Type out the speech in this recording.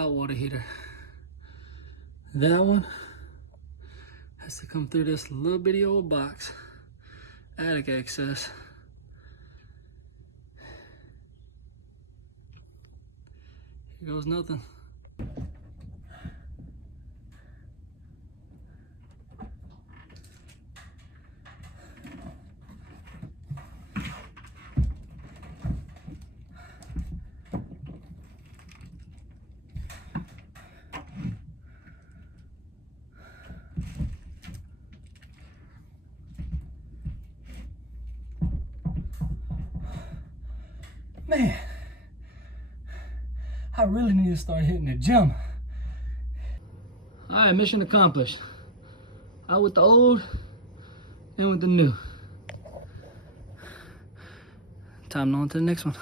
hot water heater. That one has to come through this little bitty old box. Attic access. Here goes nothing. Man, I really need to start hitting the gym. All right, mission accomplished. Out with the old, in with the new. Time on to the next one.